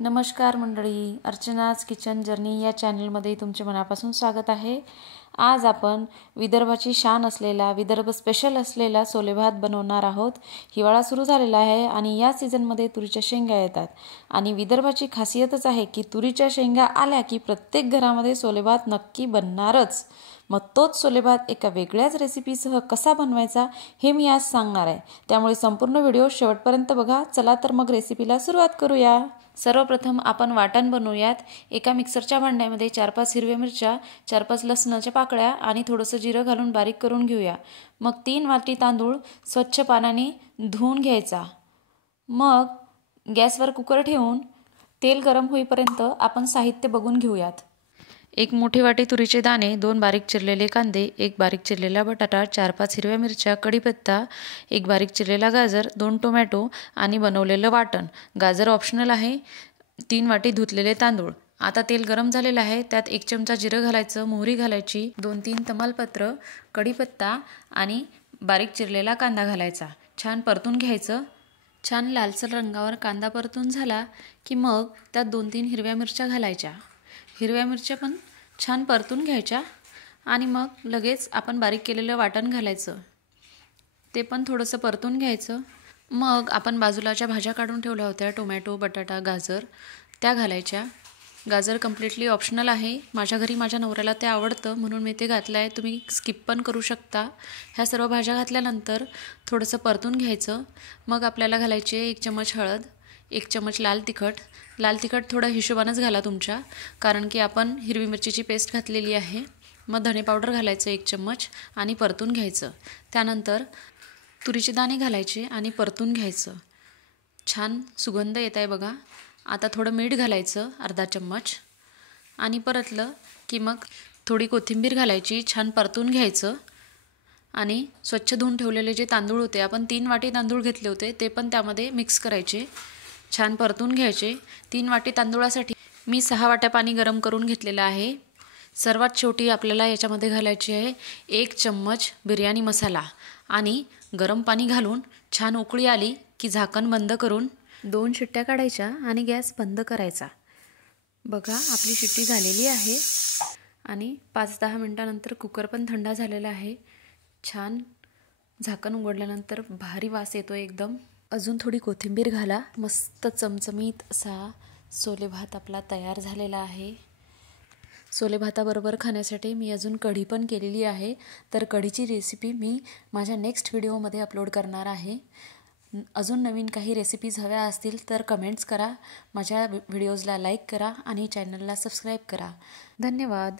नमस्कार मंडळी, अर्चनाज kitchen journey या चॅनलमध्ये तुमचे मनापासून स्वागत आहे। आज आपण विदर्भाची शान असलेला विदर्भ स्पेशल असलेला सोले भात बनवणार आहोत। हिवाळा सुरू झालेला आहे आणि या सीझनमध्ये तुरीच्या शेंगा येतात आणि विदर्भाची खासियतच आहे की तुरीच्या शेंगा आल्या की प्रत्येक घरामध्ये सोले भात नक्की बनणारच। मग तोच सोले भात एका वेगळ्याच रेसिपीसह कसा बनवायचा हे मी आज सांगणार आहे, त्यामुळे संपूर्ण व्हिडिओ शेवटपर्यंत बघा। चला तर मग रेसिपीला सुरुवात करूया। सर्वप्रथम आपण वाटण बनवूयात। एका मिक्सरच्या भांड्यामध्ये 4-5 हिरव्या मिरच्या, 4-5 लसणाच्या पाकळ्या आणि थोडंसं जिरं घालून बारीक करून घेऊया। मग 3 वाटी तांदूळ स्वच्छ पाण्याने धुवून घ्यायचा। मग गॅसवर कुकर ठेवून तेल गरम होईपर्यंत आपण साहित्य बघून घेऊयात। एक मोठी वाटी तुरीचे दाणे, 2 बारीक चिरलेले कांदे, 1 बारीक चिरलेला बटाटा, 4-5 हिरव्या मिरच्या, कढीपत्ता, 1 बारीक चिरलेला गाजर, 2 टोमॅटो आणि बनवलेलं वाटण। गाजर ऑप्शनल आहे। 3 वाटी धुतलेले तांदूळ। आता तेल गरम झालेलं आहे, त्यात 1 चमचा जिरं घालायचं, मोहरी घालायची, 2-3 तमालपत्र, कढीपत्ता आणि बारीक चिरलेला कांदा घालायचा। छान परतून घ्यायचं। छान लालसर रंगावर कांदा परतून झाला की मग त्यात 2-3 हिरव्या मिरच्या घालायच्या। हिरव्या मिरच्या पण छान परतून घ्यायच्या आणि मग लगेच आपण बारीक केलेलं वाटण घालायचं। ते पण थोडंसं परतून घ्यायचं। मग आपण बाजूलाच्या भाज्या काढून ठेवल्या होत्या, टोमॅटो, बटाटा, गाजर, त्या घालायच्या। गाजर कम्प्लिटली ऑप्शनल आहे। माझ्या घरी माझ्या नवऱ्याला ते आवडतं म्हणून मी ते घातलं आहे, तुम्ही स्किप पण करू शकता। ह्या सर्व भाज्या घातल्यानंतर थोडंसं परतून घ्यायचं। मग आपल्याला घालायचे 1 चमच हळद, 1 चमच लाल तिखट। लाल तिखट थोडं हिशोबानंच घाला तुमच्या, कारण की आपण हिरवी मिरचीची पेस्ट घातलेली आहे। मग धणे पावडर घालायचं 1 चम्मच आणि परतून घ्यायचं। त्यानंतर तुरीचे दाणे घालायचे आणि परतून घ्यायचं। छान सुगंध येत आहे बघा। आता थोडं मीठ घालायचं, अर्धा चम्मच, आणि परतलं की मग थोडी कोथिंबीर घालायची, छान परतून घ्यायचं। आणि स्वच्छ धुवून ठेवलेले जे तांदूळ होते, आपण 3 वाटी तांदूळ घेतले होते, ते पण त्यामध्ये मिक्स करायचे, छान परतून घ्यायचे। 3 वाटी तांदूळासाठी मी 6 वाट्या पाणी गरम करून घेतलेलं आहे। सर्वात शेवटी आपल्याला याच्यामध्ये घालायची आहे 1 चम्मच बिर्याणी मसाला आणि गरम पाणी घालून छान उकळी आली की झाकण बंद करून 2 शिट्ट्या काढायच्या आणि गॅस बंद करायचा। बघा आपली शिट्टी झालेली आहे आणि 5-10 मिनिटानंतर कुकर पण थंड झालेला आहे। छान झाकण उघडल्यानंतर भारी वास येतो एकदम। अजून थोडी कोथिंबीर घाला। मस्त चमचमीत असा सोले भात आपला तयार झालेला आहे। सोले भाताबरोबर खाण्यासाठी मी अजून कढी पण केलेली आहे, तर कढीची रेसिपी मी माझ्या नेक्स्ट व्हिडिओमध्ये अपलोड करणार आहे। अजून नवीन काही रेसिपीज हव्या असतील तर कमेंट्स करा, माझ्या व्हिडिओजला लाईक करा आणि चॅनलला सबस्क्राईब करा। धन्यवाद।